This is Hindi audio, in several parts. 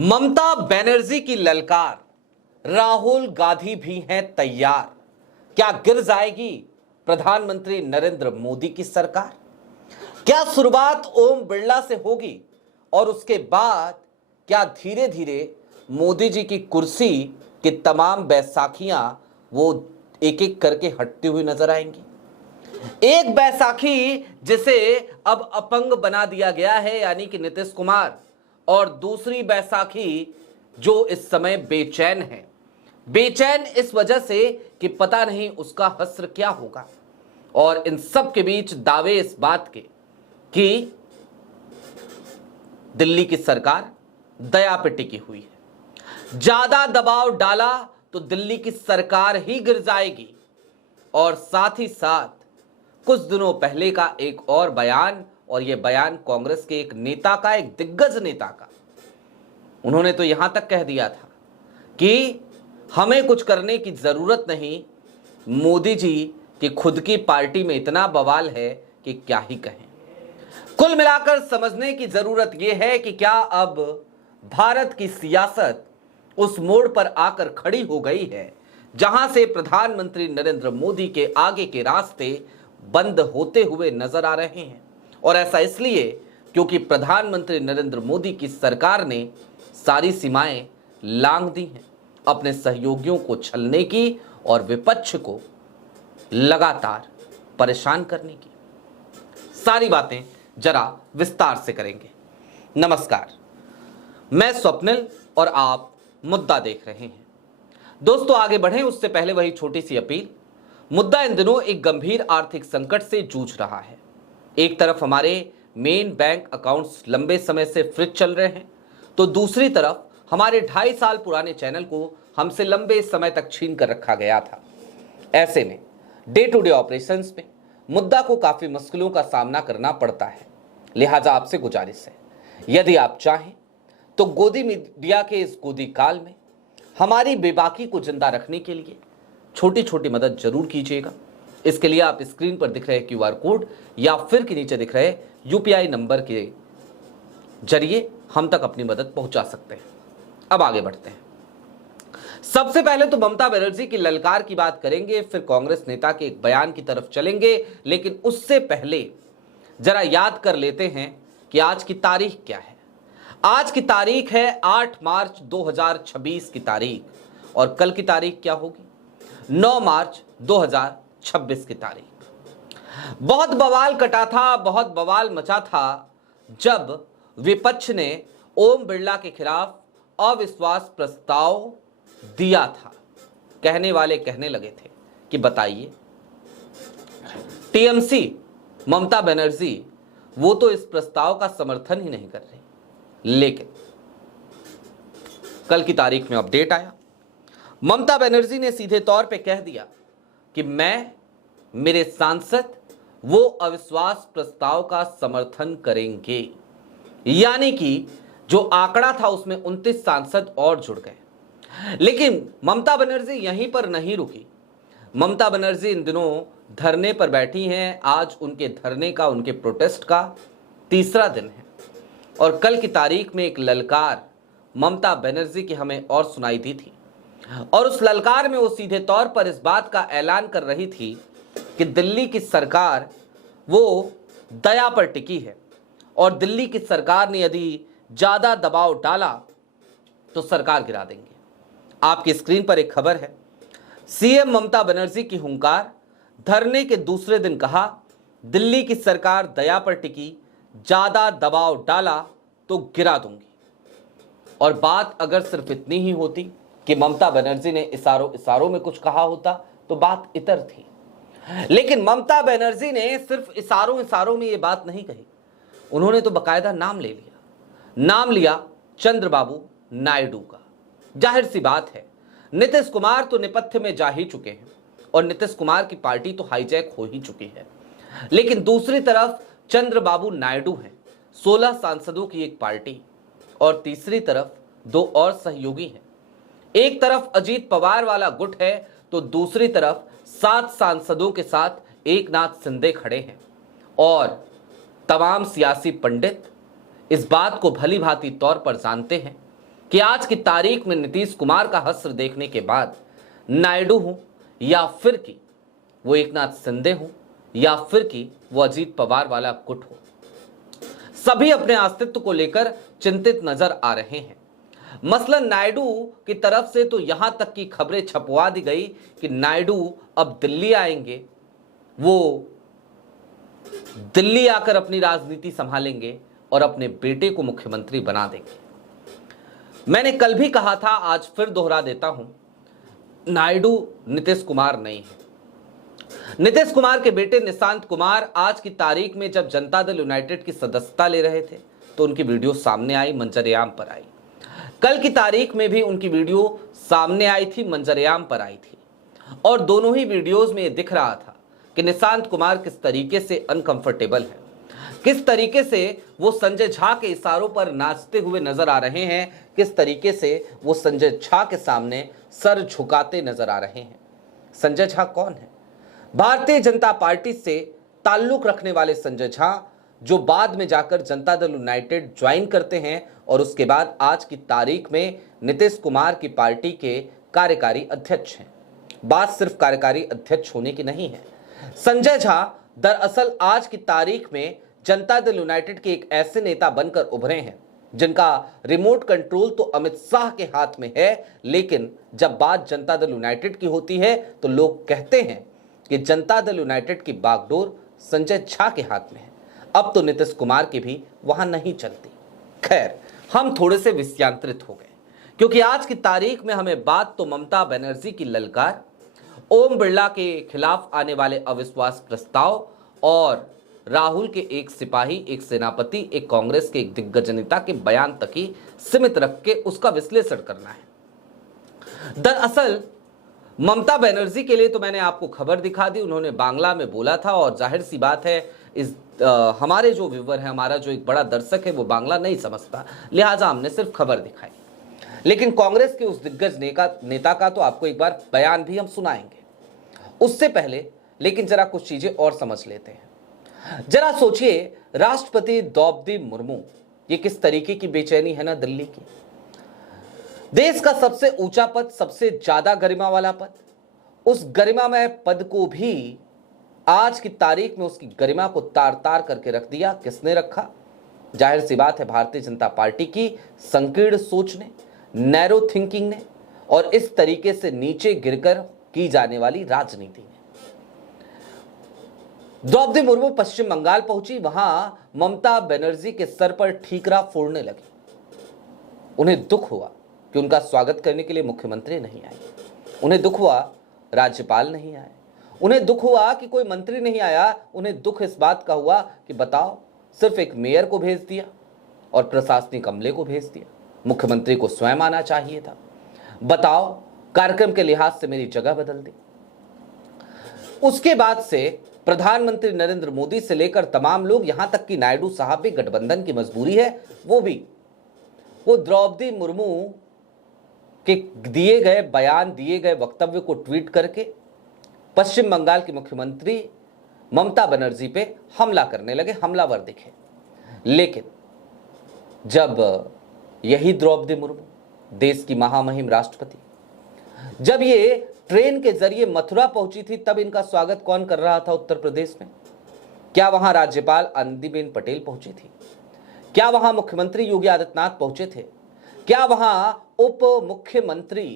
ममता बनर्जी की ललकार, राहुल गांधी भी हैं तैयार। क्या गिर जाएगी प्रधानमंत्री नरेंद्र मोदी की सरकार? क्या शुरुआत ओम बिरला से होगी और उसके बाद क्या धीरे धीरे मोदी जी की कुर्सी की तमाम बैसाखियां वो एक एक करके हटती हुई नजर आएंगी? एक बैसाखी जिसे अब अपंग बना दिया गया है यानी कि नीतीश कुमार, और दूसरी बैसाखी जो इस समय बेचैन है। बेचैन इस वजह से कि पता नहीं उसका हश्र क्या होगा। और इन सब के बीच दावे इस बात के कि दिल्ली की सरकार दया पे टिकी हुई है। ज्यादा दबाव डाला तो दिल्ली की सरकार ही गिर जाएगी। और साथ ही साथ कुछ दिनों पहले का एक और बयान, और यह बयान कांग्रेस के एक नेता का, एक दिग्गज नेता का। उन्होंने तो यहां तक कह दिया था कि हमें कुछ करने की जरूरत नहीं, मोदी जी की खुद की पार्टी में इतना बवाल है कि क्या ही कहें। कुल मिलाकर समझने की जरूरत यह है कि क्या अब भारत की सियासत उस मोड़ पर आकर खड़ी हो गई है जहां से प्रधानमंत्री नरेंद्र मोदी के आगे के रास्ते बंद होते हुए नजर आ रहे हैं। और ऐसा इसलिए क्योंकि प्रधानमंत्री नरेंद्र मोदी की सरकार ने सारी सीमाएं लांघ दी हैं अपने सहयोगियों को छलने की और विपक्ष को लगातार परेशान करने की। सारी बातें जरा विस्तार से करेंगे। नमस्कार, मैं स्वप्निल और आप मुद्दा देख रहे हैं। दोस्तों, आगे बढ़ें उससे पहले वही छोटी सी अपील। मुद्दा इन दिनों एक गंभीर आर्थिक संकट से जूझ रहा है। एक तरफ हमारे मेन बैंक अकाउंट्स लंबे समय से फ्रीज चल रहे हैं, तो दूसरी तरफ हमारे 2.5 साल पुराने चैनल को हमसे लंबे समय तक छीन कर रखा गया था। ऐसे में डे टू डे ऑपरेशंस में मुद्दा को काफी मुश्किलों का सामना करना पड़ता है। लिहाजा आपसे गुजारिश है, यदि आप चाहें तो गोदी मीडिया के इस गोदी काल में हमारी बेबाकी को जिंदा रखने के लिए छोटी छोटी मदद जरूर कीजिएगा। इसके लिए आप स्क्रीन पर दिख रहे क्यूआर कोड या फिर के नीचे दिख रहे यूपीआई नंबर के जरिए हम तक अपनी मदद पहुंचा सकते हैं। अब आगे बढ़ते हैं। सबसे पहले तो ममता बनर्जी की ललकार की बात करेंगे, फिर कांग्रेस नेता के एक बयान की तरफ चलेंगे। लेकिन उससे पहले जरा याद कर लेते हैं कि आज की तारीख क्या है। आज की तारीख है 8 मार्च 2026 की तारीख, और कल की तारीख क्या होगी? 9 मार्च 2026 की तारीख। बहुत बवाल कटा था, बहुत बवाल मचा था जब विपक्ष ने ओम बिरला के खिलाफ अविश्वास प्रस्ताव दिया था। कहने वाले कहने लगे थे कि बताइए, टीएमसी ममता बनर्जी वो तो इस प्रस्ताव का समर्थन ही नहीं कर रही। लेकिन कल की तारीख में अपडेट आया। ममता बनर्जी ने सीधे तौर पे कह दिया कि मेरे सांसद वो अविश्वास प्रस्ताव का समर्थन करेंगे। यानी कि जो आंकड़ा था उसमें 29 सांसद और जुड़ गए। लेकिन ममता बनर्जी यहीं पर नहीं रुकी। ममता बनर्जी इन दिनों धरने पर बैठी हैं। आज उनके धरने का, उनके प्रोटेस्ट का तीसरा दिन है। और कल की तारीख में एक ललकार ममता बनर्जी की हमें और सुनाई दी थी, और उस ललकार में वो सीधे तौर पर इस बात का ऐलान कर रही थी कि दिल्ली की सरकार वो दया पर टिकी है, और दिल्ली की सरकार ने यदि ज्यादा दबाव डाला तो सरकार गिरा देंगे। आपकी स्क्रीन पर एक खबर है। सीएम ममता बनर्जी की हुंकार, धरने के दूसरे दिन कहा दिल्ली की सरकार दया पर टिकी, ज्यादा दबाव डाला तो गिरा दूंगी। और बात अगर सिर्फ इतनी ही होती कि ममता बनर्जी ने इशारों में कुछ कहा होता तो बात इतर थी। लेकिन ममता बनर्जी ने सिर्फ इशारों में ये बात नहीं कही। उन्होंने तो बकायदा नाम ले लिया। नाम लिया चंद्रबाबू नायडू का। जाहिर सी बात है, नीतीश कुमार तो नेपथ्य में जा ही चुके हैं, और नीतीश कुमार की पार्टी तो हाईजैक हो ही चुकी है। लेकिन दूसरी तरफ चंद्रबाबू नायडू हैं, 16 सांसदों की एक पार्टी, और तीसरी तरफ 2 और सहयोगी हैं। एक तरफ अजीत पवार वाला गुट है, तो दूसरी तरफ 7 सांसदों के साथ एकनाथ शिंदे खड़े हैं। और तमाम सियासी पंडित इस बात को भली भांति तौर पर जानते हैं कि आज की तारीख में नीतीश कुमार का हश्र देखने के बाद नायडू हो या फिर कि वो एकनाथ शिंदे हो या फिर कि वो अजीत पवार वाला गुट हो, सभी अपने अस्तित्व को लेकर चिंतित नजर आ रहे हैं। मसलन नायडू की तरफ से तो यहां तक की खबरें छपवा दी गई कि नायडू अब दिल्ली आएंगे, वो दिल्ली आकर अपनी राजनीति संभालेंगे और अपने बेटे को मुख्यमंत्री बना देंगे। मैंने कल भी कहा था, आज फिर दोहरा देता हूं, नायडू नीतीश कुमार नहीं है। नीतीश कुमार के बेटे निशांत कुमार आज की तारीख में जब जनता दल यूनाइटेड की सदस्यता ले रहे थे तो उनकी वीडियो सामने आई, मंजरेआम पर आई। कल की तारीख में भी उनकी वीडियो सामने आई थी, मंजरेआम पर आई थी, और दोनों ही वीडियोस में यह दिख रहा था कि निशांत कुमार किस तरीके से अनकंफर्टेबल है, किस तरीके से वो संजय झा के इशारों पर नाचते हुए नजर आ रहे हैं, किस तरीके से वो संजय झा के सामने सर झुकाते नजर आ रहे हैं। संजय झा कौन है? भारतीय जनता पार्टी से ताल्लुक रखने वाले संजय झा, जो बाद में जाकर जनता दल यूनाइटेड ज्वाइन करते हैं और उसके बाद आज की तारीख में नीतीश कुमार की पार्टी के कार्यकारी अध्यक्ष हैं। बात सिर्फ कार्यकारी अध्यक्ष होने की नहीं है। संजय झा दरअसल आज की तारीख में जनता दल यूनाइटेड के एक ऐसे नेता बनकर उभरे हैं जिनका रिमोट कंट्रोल तो अमित शाह के हाथ में है, लेकिन जब बात जनता दल यूनाइटेड की होती है तो लोग कहते हैं कि जनता दल यूनाइटेड की बागडोर संजय झा के हाथ में है। अब तो नीतीश कुमार की भी वहां नहीं चलती। खैर, हम थोड़े से विषयांतरित हो गए क्योंकि आज की तारीख में हमें बात तो ममता बनर्जी की ललकार, ओम बिरला के खिलाफ आने वाले अविश्वास प्रस्ताव और राहुल के एक सिपाही, एक सेनापति, एक कांग्रेस के एक दिग्गज नेता के बयान तक ही सीमित रख के उसका विश्लेषण करना है। दरअसल ममता बनर्जी के लिए तो मैंने आपको खबर दिखा दी, उन्होंने बांग्ला में बोला था और जाहिर सी बात है इस हमारे जो व्यूवर है, हमारा जो एक बड़ा दर्शक है वो बांग्ला नहीं समझता, लिहाजा हमने सिर्फ खबर दिखाई। लेकिन कांग्रेस के उस दिग्गज नेता का तो आपको एक बार बयान भी हम सुनाएंगे। उससे पहले लेकिन जरा कुछ चीजें और समझ लेते हैं। जरा सोचिए, राष्ट्रपति द्रौपदी मुर्मू, ये किस तरीके की बेचैनी है ना दिल्ली की। देश का सबसे ऊंचा पद, सबसे ज्यादा गरिमा वाला पद, उस गरिमामय पद को भी आज की तारीख में उसकी गरिमा को तार तार करके रख दिया। किसने रखा? जाहिर सी बात है, भारतीय जनता पार्टी की संकीर्ण सोच ने, नैरो थिंकिंग ने और इस तरीके से नीचे गिरकर की जाने वाली राजनीति ने। द्रौपदी मुर्मू पश्चिम बंगाल पहुंची, वहां ममता बनर्जी के सर पर ठीकरा फोड़ने लगी। उन्हें दुख हुआ कि उनका स्वागत करने के लिए मुख्यमंत्री नहीं आए, उन्हें दुख हुआ राज्यपाल नहीं आए, उन्हें दुख हुआ कि कोई मंत्री नहीं आया, उन्हें दुख इस बात का हुआ कि बताओ, सिर्फ एक मेयर को भेज दिया और प्रशासनिक अमले को भेज दिया, मुख्यमंत्री को स्वयं आना चाहिए था। बताओ, कार्यक्रम के लिहाज से मेरी जगह बदल दी। उसके बाद से प्रधानमंत्री नरेंद्र मोदी से लेकर तमाम लोग, यहां तक कि नायडू साहब भी, गठबंधन की मजबूरी है वो द्रौपदी मुर्मू के दिए गए बयान, दिए गए वक्तव्य को ट्वीट करके पश्चिम बंगाल की मुख्यमंत्री ममता बनर्जी पे हमला करने लगे, हमलावर दिखे। लेकिन जब यही द्रौपदी मुर्मू, देश की महामहिम राष्ट्रपति, जब ये ट्रेन के जरिए मथुरा पहुंची थी, तब इनका स्वागत कौन कर रहा था उत्तर प्रदेश में? क्या वहां राज्यपाल आनंदीबेन पटेल पहुंची थी? क्या वहां मुख्यमंत्री योगी आदित्यनाथ पहुंचे थे? क्या वहां उप मुख्यमंत्री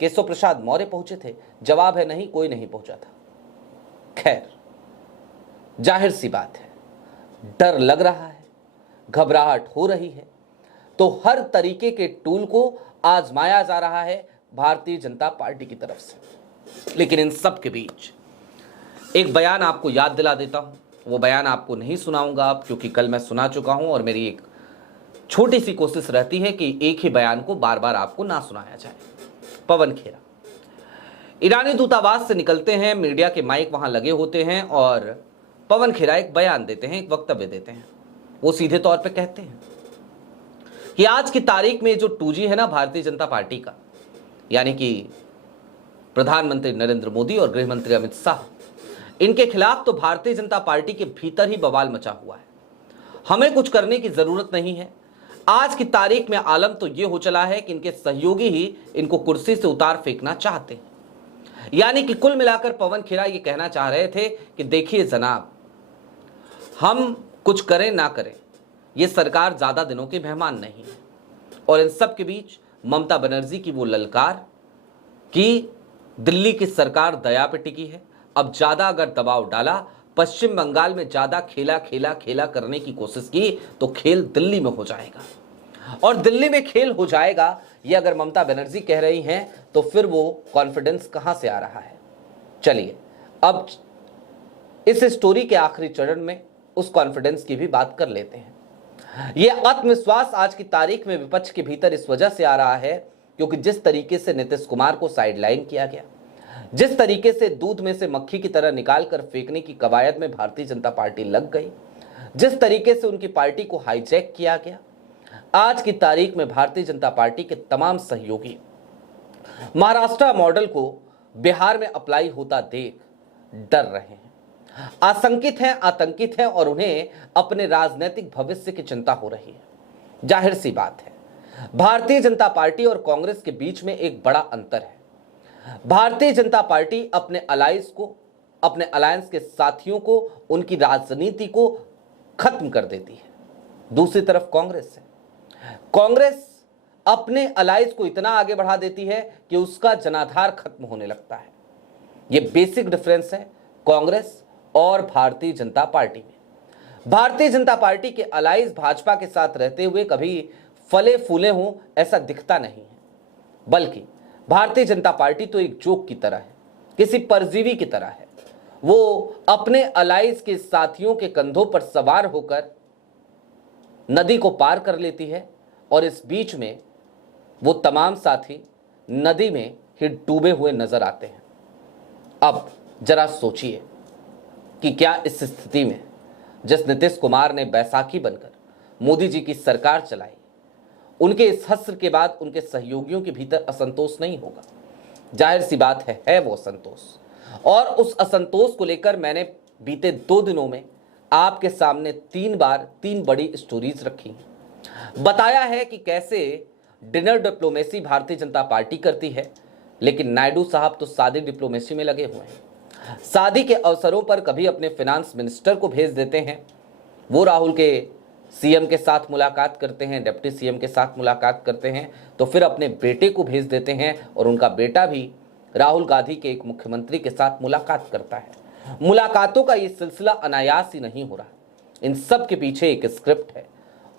केशव प्रसाद मौर्य पहुंचे थे? जवाब है नहीं, कोई नहीं पहुंचा था। खैर, जाहिर सी बात है, डर लग रहा है, घबराहट हो रही है, तो हर तरीके के टूल को आजमाया जा रहा है भारतीय जनता पार्टी की तरफ से। लेकिन इन सब के बीच एक बयान आपको याद दिला देता हूं। वो बयान आपको नहीं सुनाऊंगा अब, क्योंकि कल मैं सुना चुका हूं और मेरी एक छोटी सी कोशिश रहती है कि एक ही बयान को बार बार आपको ना सुनाया जाए। पवन खेरा ईरानी दूतावास से निकलते हैं, मीडिया के माइक वहां लगे होते हैं और पवन खेरा एक बयान देते हैं, एक वक्तव्य देते हैं। वो सीधे तौर पे कहते हैं कि आज की तारीख में जो 2G है ना भारतीय जनता पार्टी का, यानी कि प्रधानमंत्री नरेंद्र मोदी और गृह मंत्री अमित शाह, इनके खिलाफ तो भारतीय जनता पार्टी के भीतर ही बवाल मचा हुआ है। हमें कुछ करने की जरूरत नहीं है, आज की तारीख में आलम तो यह हो चला है कि इनके सहयोगी ही इनको कुर्सी से उतार फेंकना चाहते हैं। यानी कि कुल मिलाकर पवन खेड़ा ये कहना चाह रहे थे कि देखिए जनाब, हम कुछ करें ना करें, ये सरकार ज्यादा दिनों के मेहमान नहीं है। और इन सब के बीच ममता बनर्जी की वो ललकार कि दिल्ली की सरकार दया पे टिकी है, अब ज्यादा अगर दबाव डाला, पश्चिम बंगाल में ज्यादा खेला करने की कोशिश की तो खेल दिल्ली में हो जाएगा। और दिल्ली में खेल हो जाएगा ये अगर ममता बनर्जी कह रही हैं तो फिर वो कॉन्फिडेंस कहां से आ रहा है। चलिए अब इस स्टोरी के आखिरी चरण में उस कॉन्फिडेंस की भी बात कर लेते हैं। यह आत्मविश्वास आज की तारीख में विपक्ष के भीतर इस वजह से आ रहा है क्योंकि जिस तरीके से नीतीश कुमार को साइडलाइन किया गया, जिस तरीके से दूध में से मक्खी की तरह निकालकर फेंकने की कवायद में भारतीय जनता पार्टी लग गई, जिस तरीके से उनकी पार्टी को हाईजैक किया गया, आज की तारीख में भारतीय जनता पार्टी के तमाम सहयोगी महाराष्ट्र मॉडल को बिहार में अप्लाई होता देख डर रहे हैं, आतंकित हैं और उन्हें अपने राजनीतिक भविष्य की चिंता हो रही है। जाहिर सी बात है, भारतीय जनता पार्टी और कांग्रेस के बीच में एक बड़ा अंतर है। भारतीय जनता पार्टी अपने अलायंस के साथियों को, उनकी राजनीति को खत्म कर देती है। दूसरी तरफ कांग्रेस अपने अलायंस को इतना आगे बढ़ा देती है कि उसका जनाधार खत्म होने लगता है। यह बेसिक डिफरेंस है कांग्रेस और भारतीय जनता पार्टी में। भारतीय जनता पार्टी के अलायंस भाजपा के साथ रहते हुए कभी फले फूले हों ऐसा दिखता नहीं है, बल्कि भारतीय जनता पार्टी तो एक जोक की तरह है, किसी परजीवी की तरह है। वो अपने अलायंस के साथियों के कंधों पर सवार होकर नदी को पार कर लेती है और इस बीच में वो तमाम साथी नदी में ही डूबे हुए नजर आते हैं। अब जरा सोचिए कि क्या इस स्थिति में जिस नीतीश कुमार ने बैसाखी बनकर मोदी जी की सरकार चलाई, उनके इस हस्र के बाद उनके सहयोगियों के भीतर असंतोष नहीं होगा। जाहिर सी बात है वो असंतोष। और उस असंतोष को लेकर मैंने बीते 2 दिनों में आपके सामने 3 बड़ी स्टोरीज रखी हैं। बताया है कि कैसे dinner diplomacy Bharatiya Janata party करती है, लेकिन नायडू साहब तो सादी डिप्लोमेसी में लगे हुए हैं। शादी के अवसरों पर कभी अपने फाइनेंस मिनिस्टर को भेज देते हैं, वो राहुल के सीएम के साथ मुलाकात करते हैं, डिप्टी सीएम के साथ मुलाकात करते हैं, तो फिर अपने बेटे को भेज देते हैं और उनका बेटा भी राहुल गांधी के एक मुख्यमंत्री के साथ मुलाकात करता है। मुलाकातों का ये सिलसिला अनायास ही नहीं हो रहा, इन सब के पीछे एक स्क्रिप्ट है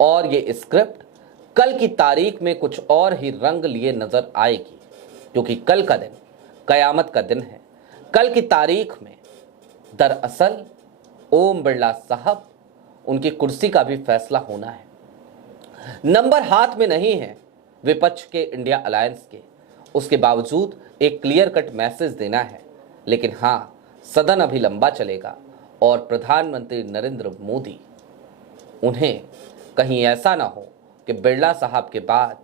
और ये स्क्रिप्ट कल की तारीख में कुछ और ही रंग लिए नजर आएगी, क्योंकि कल का दिन कयामत का दिन है। कल की तारीख में दरअसल ओम बिरला साहब, उनकी कुर्सी का भी फैसला होना है। नंबर हाथ में नहीं है विपक्ष के, इंडिया अलायंस के, उसके बावजूद एक क्लियर कट मैसेज देना है। लेकिन हां, सदन अभी लंबा चलेगा और प्रधानमंत्री नरेंद्र मोदी, उन्हें कहीं ऐसा ना हो कि बिरला साहब के बाद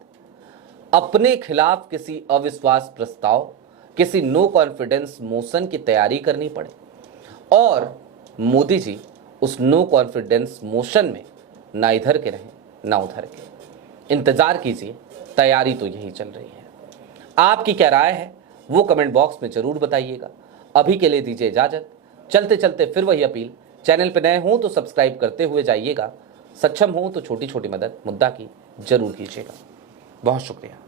अपने खिलाफ किसी अविश्वास प्रस्ताव, किसी नो कॉन्फिडेंस मोशन की तैयारी करनी पड़े और मोदी जी उस नो कॉन्फिडेंस मोशन में ना इधर के रहें ना उधर के। इंतजार कीजिए, तैयारी तो यही चल रही है। आपकी क्या राय है वो कमेंट बॉक्स में जरूर बताइएगा। अभी के लिए दीजिए इजाजत। चलते चलते फिर वही अपील, चैनल पर नए हों तो सब्सक्राइब करते हुए जाइएगा, सक्षम हो तो छोटी छोटी मदद मुद्दा की जरूर कीजिएगा। बहुत शुक्रिया।